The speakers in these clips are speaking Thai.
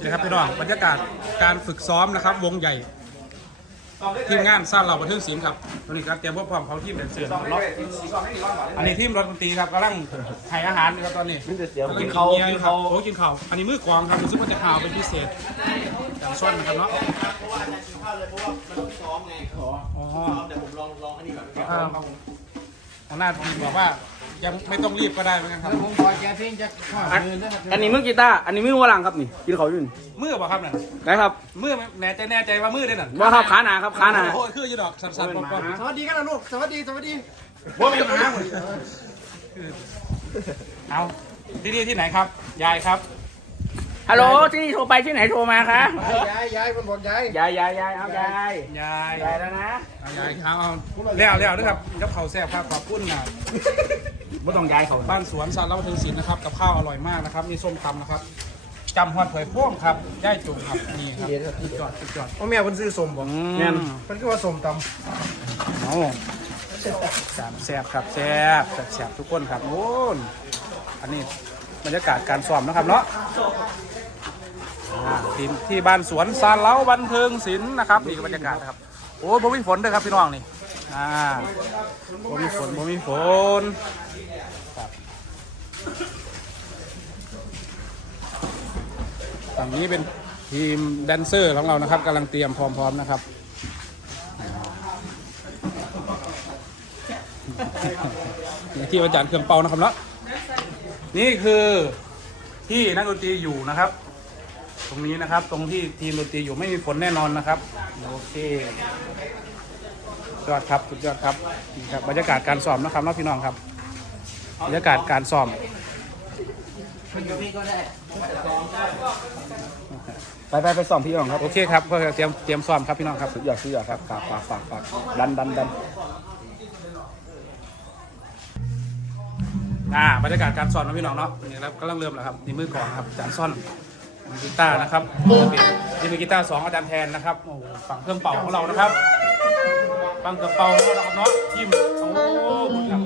นี่ครับพี่น้องบรรยากาศการฝึกซ้อมนะครับ วงใหญ่ ทีมงานสร้างเราบันเทิงศิลป์ครับตัวนี้ครับเตรียมพวกพร้อมเขาทีมแดนเซอร์เนาะอันนี้ทีมรถดนตรีครับกำลังให้อาหารอยู่ครับตอนนี้กินเขากิกินนเขาเขาโอ้กินเขาอันนี้มือกลองครับรู้สึกว่าจะข่าวเป็นพิเศษอย่างส้นนะครับเนาะอ๋อเดี๋ยวผมลองลองอันนี้ก่อนอ่าครับผมหัวหน้าทีมบอกว่า ยังไม่ต้องรีบก็ได้เหมือนกันครับผมขอแกเพลงจะขอเงินด้วยครับอันนี้มือกีตาร์อันนี้มือวลังครับนี่กินเขาอยู่นี่มือบ่ครับนั่นได้ครับมือแน่ใจแน่ใจว่ามือได้นั่นว่าครับขาหนาครับขาหนาโอ้ยคืออยู่ดอกสั่นๆปอนสวัสดีกันนะลูกสวัสดีสวัสดีๆว่ามีปัญหาหมดเอาที่นี่ที่ไหนครับ ยายครับ ฮัลโหลที่นี่โทรไปที่ไหนโทรมาคะย้ายย้ายคนบอกย้ายยายยายยายเอายายยายยายแล้วนะเอายายเอาเอาแล้วแล้วด้วยครับยับเขาแซ่บครับขอบคุณนะ ไม่ต้องยายเขาบ้านสวนสัตว์เล่าถึงศิลป์นะครับกับข้าวอร่อยมากนะครับมีส้มตำนะครับจำฮอดเผยพ่วงครับย่ายจุ่มครับนี่ครับสุดยอดสุดยอดพ่อแม่คนซื้อสมบอกแน่นมันก็ว่าสมตเอาแซ่บแซ่บครับแซ่บแซ่บแซ่บทุกคนครับโอ้นอันนี้บรรยากาศการซ้อมนะครับเนาะอ่าทีมที่บ้านสวนซานเล้าบันเทิงศิลป์นะครับนี่คือบรรยากาศนะครับโอ้บ่มีฝนด้วยครับพี่น้องนี่ อ่าบ่มีฝนบ่มีฝนครับฝั่งนี้เป็นทีมแดนเซอร์ของเรานะครับกำลังเตรียมพร้อมๆนะครับที่อาจารย์เครื่องเป่านะครับเนาะนี่คือที่นักดนตรีอยู่นะครับ ตรงนี้นะครับตรงที่ทีมดนตรีอยู่ไม่มีฝนแน่นอนนะครับโอเค ยอดครับสุดยอดครับนี่ครับบรรยากาศการซ้อมนะครับเน้องพี่น้องครับบรรยากาศการซ้อมไปไปไปส่องพี่น้องครับโอเคครับก็เตรียมเตรียมซ้อมครับพี่น้องครับสุดยอดสุดยอดครับฝากฝากฝากฝากดันดันดันอ่าบรรยากาศการซ้อมนะพี่น้องเนาะนี่ครับกำลังเริ่มแล้วครับนี่มือกลองครับอาจารย์ซ่อนมือกีตาร์นะครับนี่มือกีตาร์สองอาจารย์แทนนะครับโอ้โหฝั่งเครื่องเป่าของเรานะครับ ปังกระเป่าเราะครับเนาะทีมโอ้โหหมดครับ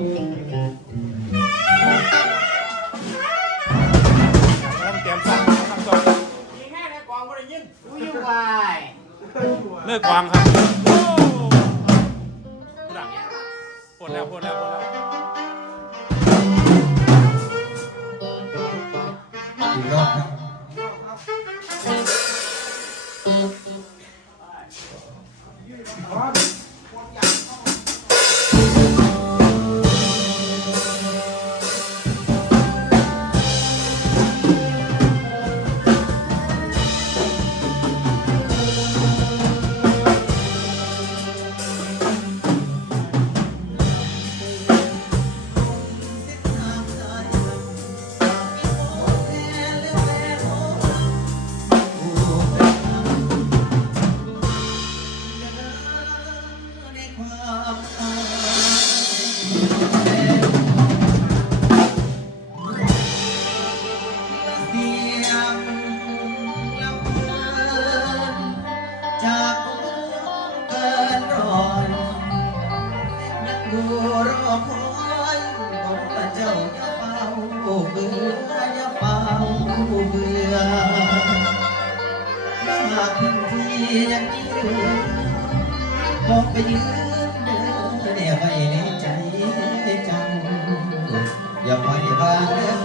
กำลังเตรียมซ้อมนะครับซ้อมำอุ้ยวายเลิกวางครับ Abi. รอคอยบอกเจ้าอย่าเป่าเบื่ออย่าเป่าเบื่อหากทันทียังยื้บอกไปยืนเดินเดี่ยวไว้ในใจเจ้าอย่าปล่อยวางเด้อ